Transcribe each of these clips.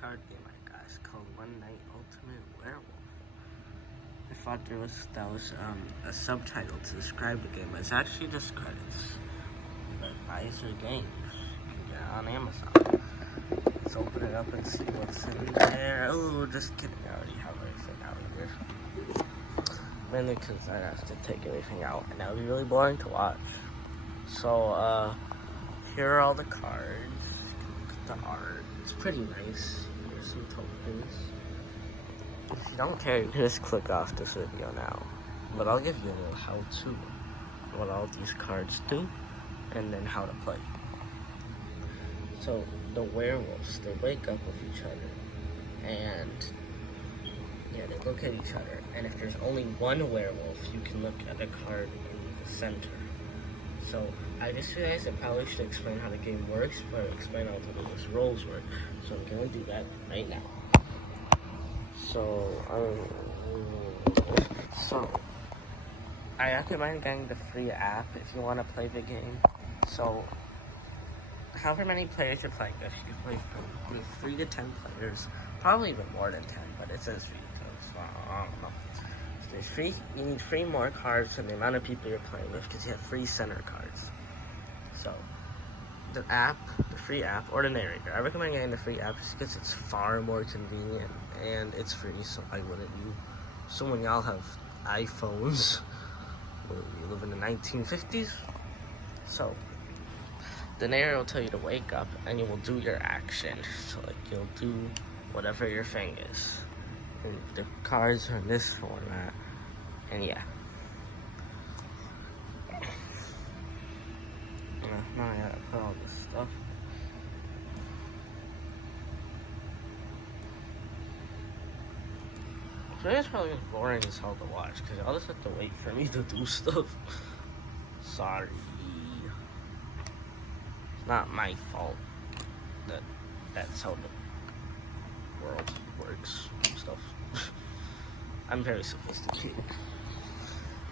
card game I got. It's called One Night Ultimate Werewolf. I thought that was a subtitle to describe the game, but it's actually just credits. But nicer games. You can get it on Amazon. Let's open it up and see what's in there. Oh, just kidding. I already have everything out of here. Mainly because I have to take everything out, and that would be really boring to watch. So, here are all the cards. Look at the art. It's pretty nice. Here's some tokens. If you don't care, you can just click off this video now. But I'll give you a little how-to. What all these cards do, and then how to play. So, the werewolves, they wake up with each other. And, yeah, they look at each other. And if there's only one werewolf, you can look at the card in the center. So, I just realized I probably should explain how the game works, but I'll explain how the roles work. So I'm going to do that right now. So, I recommend getting the free app if you want to play the game. So, however many players you're playing with, you play from 3 to 10 players, probably even more than 10, but it says 3, so I don't know. You need 3 more cards for the amount of people you're playing with because you have 3 center cards. So, the free app, or the narrator. I recommend getting the free app just because it's far more convenient and it's free, so why wouldn't you? So when y'all have iPhones, you live in the 1950s, so the narrator will tell you to wake up and you will do your action. So like you'll do whatever your thing is. And the cards are in this format, and yeah. Now I gotta put all this stuff. Today's probably boring as hell to watch, because y'all just have to wait for me to do stuff. Sorry. It's not my fault that that's how the world works and stuff. I'm very sophisticated.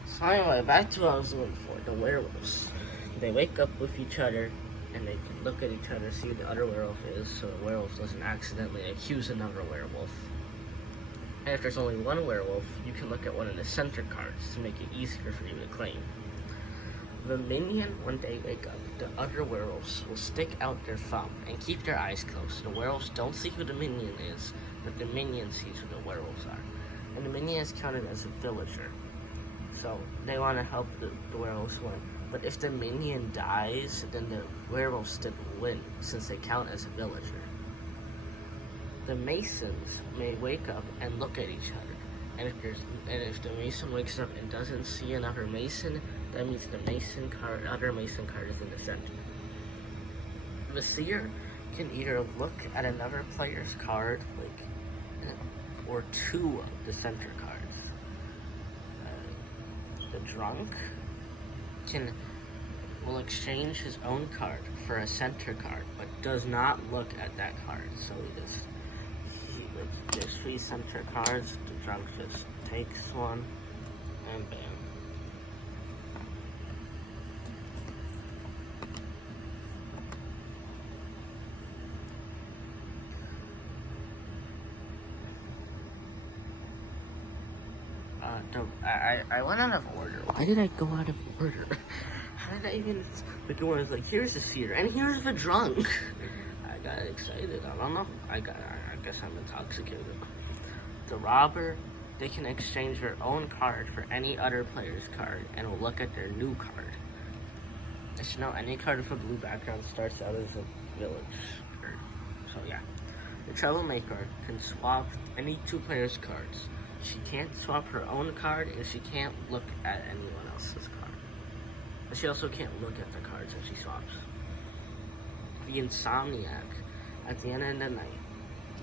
So anyway, back to what I was looking for, the werewolves. They wake up with each other, and they can look at each other, see who the other werewolf is, so the werewolf doesn't accidentally accuse another werewolf. And if there's only one werewolf, you can look at one of the center cards to make it easier for you to claim. The minion, when they wake up, the other werewolves will stick out their thumb and keep their eyes closed. The werewolves don't see who the minion is, but the minion sees who the werewolves are. And the minion is counted as a villager. So they want to help the werewolves win. But if the minion dies, then the werewolves still win, since they count as a villager. The masons may wake up and look at each other. And if the mason wakes up and doesn't see another mason, that means the other mason card is in the center. The seer can either look at another player's card, or 2 of the center cards. The drunk will exchange his own card for a center card, but does not look at that card. So there's 3 center cards. The drunk just takes one, and bam. I went out of order. Why did I go out of order? How did I even... The one was like, here's the seer, and here's the drunk. I got excited. I don't know. I guess I'm intoxicated. The robber, they can exchange their own card for any other player's card, and will look at their new card. I should know any card with a blue background starts out as a village card. So yeah. The troublemaker can swap any 2 players' cards. She can't swap her own card, and she can't look at anyone else's card. But she also can't look at the cards when she swaps. The insomniac, at the end of the night,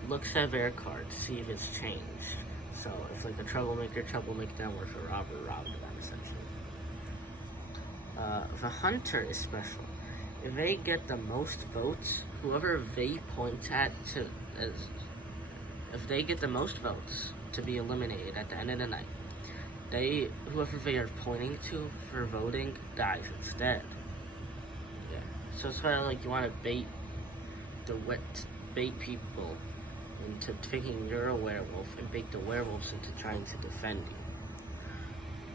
looks at their card to see if it's changed. So if like a troublemaker them, or if a robber robbed them, essentially. The hunter is special. If they get the most votes, whoever they point at if they get the most votes to be eliminated at the end of the night, whoever they are pointing to for voting dies instead. Yeah. So it's kind of like you want to bait people into thinking you're a werewolf and bait the werewolves into trying to defend you.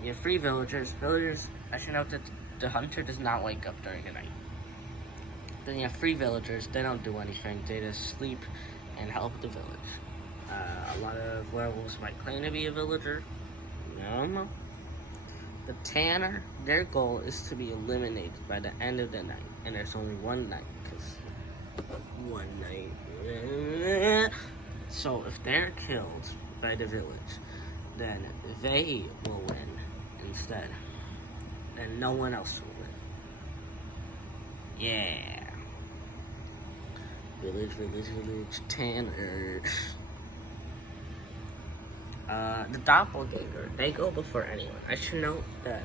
You have free villagers. I should note that the hunter does not wake up during the night. Then you have free villagers. They don't do anything. They just sleep and help the village. A lot of werewolves might claim to be a villager. No. The tanner, their goal is to be eliminated by the end of the night. And there's only one night, because one night. So if they're killed by the village, then they will win instead. And no one else will win. Yeah. Village, tanner. The doppelganger, they go before anyone. I should note that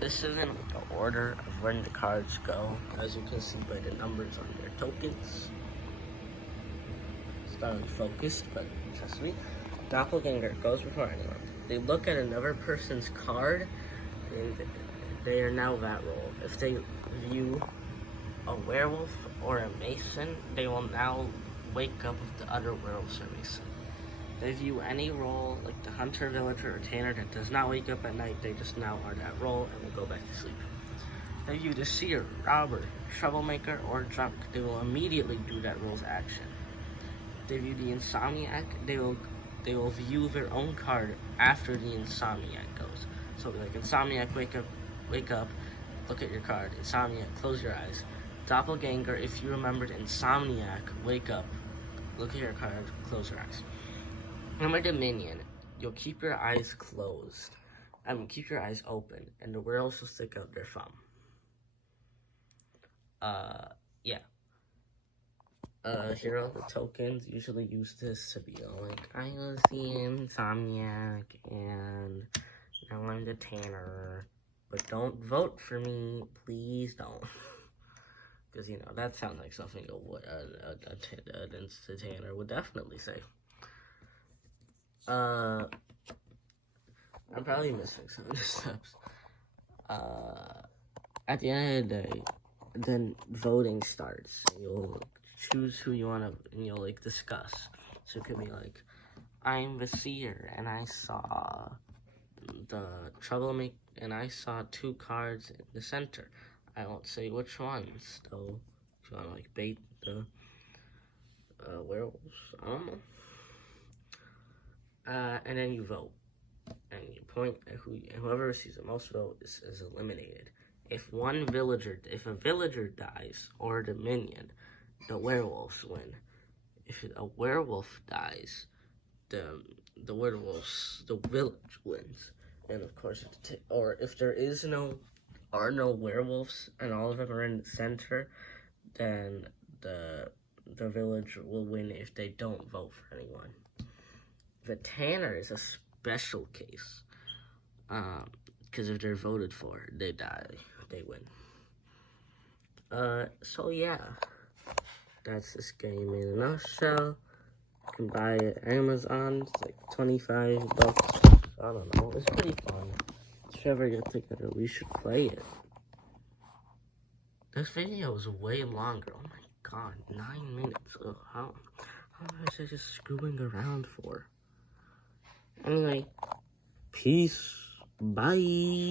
this isn't like the order of when the cards go, as you can see by the numbers on their tokens. It's not really focused, but trust me. Doppelganger goes before anyone. They look at another person's card, and they are now that role. If they view a werewolf or a mason, they will now wake up if the other werewolves are mason. They view any role, like the hunter, villager, or tanner, that does not wake up at night, they just now are that role and will go back to sleep. They view the seer, robber, troublemaker, or drunk, they will immediately do that role's action. They view the insomniac, they will view their own card after the insomniac goes. So like insomniac, wake up, look at your card. Insomniac, close your eyes. Doppelganger, if you remembered insomniac, wake up, look at your card, close your eyes. Remember Dominion, you'll keep your eyes closed. Keep your eyes open, and the werewolves will stick out their thumb. Yeah. Here are the tokens. Usually use this to be like, I was the insomniac, and now I'm the tanner. But don't vote for me, please don't. Because, you know, that sounds like something a tanner would definitely say. I'm probably missing some of the steps. At the end of the day, then voting starts. And you'll choose who you want to, and you'll, like, discuss. So it could be like, I'm the seer, and I saw the troublemaker, and I saw 2 cards in the center. I won't say which ones, though, if you want to, like, bait the werewolves. I don't know. And then you vote, and you point at whoever receives the most vote is eliminated. If a villager dies, or a dominion, the werewolves win. If a werewolf dies, the village wins. And of course, if there are no werewolves, and all of them are in the center, then the village will win if they don't vote for anyone. The tanner is a special case, because if they're voted for, they die, they win. So yeah, that's this game in a nutshell. You can buy it at Amazon. It's like $25. I don't know. It's pretty fun. If you ever get together, we should play it. This video is way longer. Oh my god, 9 minutes. Ugh, how was I just screwing around for? Anyway, peace. Bye.